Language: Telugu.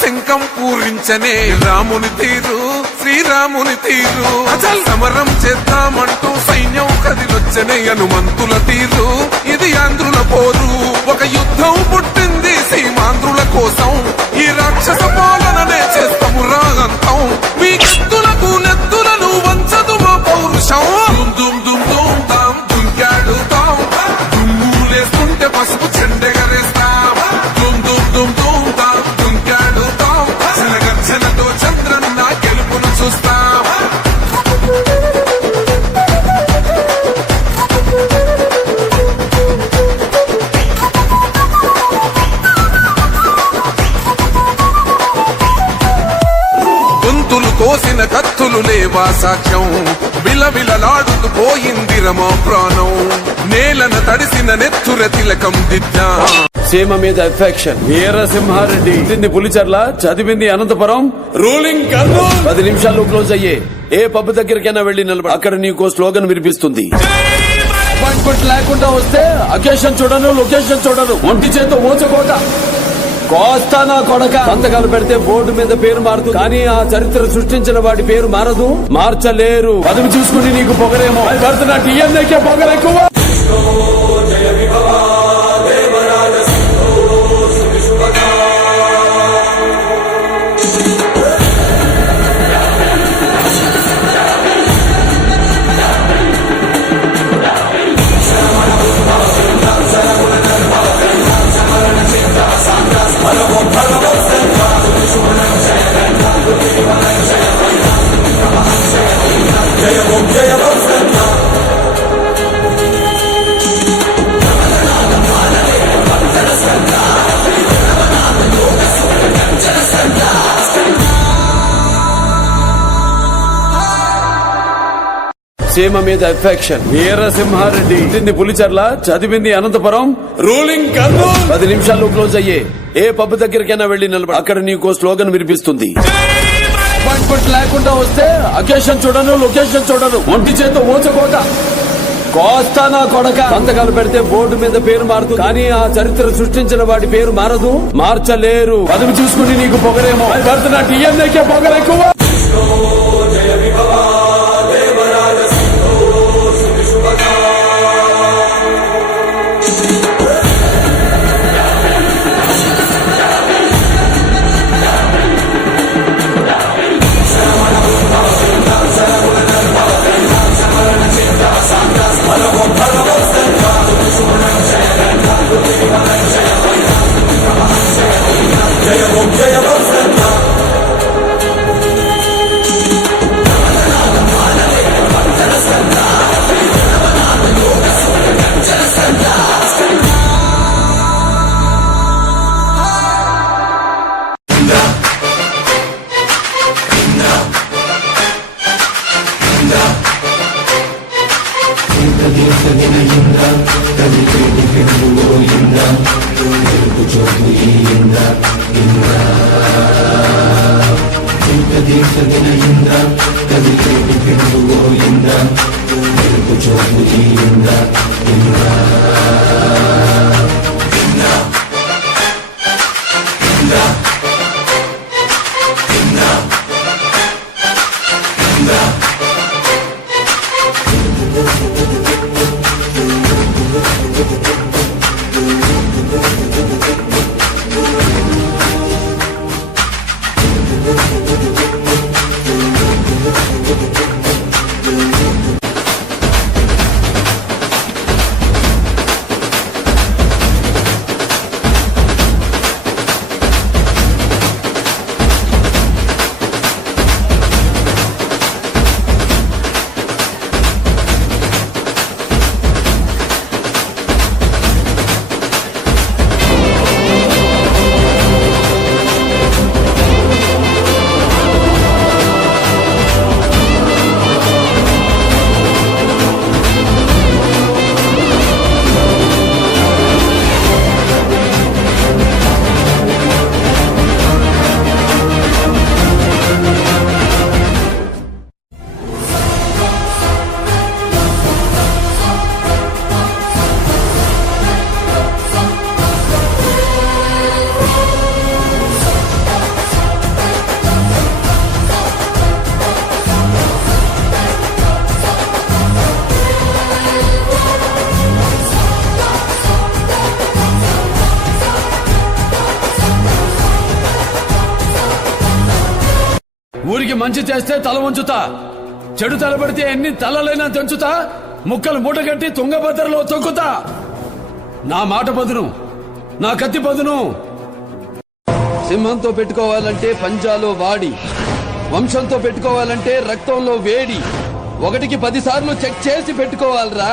శంఖం పూరించనే రాముని తీరు శ్రీరాముని తీరు అసలు సమరం చేద్దామంటూ సైన్యం కదిలొచ్చనే హనుమంతుల తీరు ఇది ఆంధ్రుల పోరు ఒక యుద్ధం పుట్టింది సీమాంధ్రుల కోసం ఈ రాక్షస పాలననే చేస్తాము రాగంతం మీ కత్తులకు నెత్తులను వంచదు మా పౌరుషం దుమ్ దుమ్ దుమ్ తాం దుంకాడుతాం దుమ్ములేస్తుంటే పసుపు చెండెగరేస్తాం దుమ్ దుమ్ దుమ్ దుమ్ తాం దుంకాడుతాం జనగర్జనతో చంద్రన్న గెలుపును చూస్తాం కోసిన కత్తులు లేవా సాక్ష్యం విలవిలలాడుతూ పోయిందిరమా ప్రాణం నేలన తడిసిన నెత్తుర తిలకం దిద్దా సీమ మీద ఎఫెక్షన్ వీరసింహారెడ్డి పుట్టింది పులిచర్ల చదివింది అనంతపురం రూలింగ్ కర్నూలు 10 నిమిషాల్లో క్లోజ్ అయ్యే ఏ పబ్ దగ్గరికైనా వెళ్లి నిలబడి అక్కడ నీకో స్లోగన్ వినిపిస్తుంది అపాయింట్మెంట్ లేకుండా వస్తే అకేషన్ చూడను లొకేషన్ చూడను ఒంటి చేత ఓచకోట కోస్తానా కొడక సంతకాలు పెడితే బోర్డు మీద పేరు మారదు కానీ ఆ చరిత్ర సృష్టించిన వాడి పేరు మారదు మార్చలేరు పదవి చూసుకుని నీకు పొగరేమో పడుతున్న టీఎన్ఏకే పొగరెక్కువ సీమ మీద ఎఫెక్షన్ వీరసింహారెడ్డి పుట్టింది పులిచర్ల చదివింది అనంతపురం రూలింగ్ కర్నూలు 10 నిమిషాల్లో క్లోజ్ అయ్యే ఏ పబ్ దగ్గరికైనా వెళ్లి నిలబడి అక్కడ నీకో స్లోగన్ వినిపిస్తుంది అపాయింట్మెంట్ లేకుండా వస్తే అకేషన్ చూడను లొకేషన్ చూడను ఒంటి చేత ఓచకోట కోస్తానా కొడక సంతకాలు పెడితే బోర్డు మీద పేరు మారదు కానీ ఆ చరిత్ర సృష్టించిన వాడి పేరు మారదు మార్చలేరు పదవి చూసుకుని నీకు పొగరేమో పడుతున్న టీఎన్ఏకే పొగరెక్కువ ఊరికి మంచి చేస్తే తల వంచుతా, చెడు తలబడితే ఎన్ని తలలైనా తెంచుతా, ముక్కలు మూటగట్టి తుంగభద్రలో తొక్కుతా. నా మాట పదును, నా కత్తి పదును. సింహంతో పెట్టుకోవాలంటే పంజాలో వాడి, వంశంతో పెట్టుకోవాలంటే రక్తంలో వేడి. 1కి 10 సార్లు చెక్ చేసి పెట్టుకోవాలరా.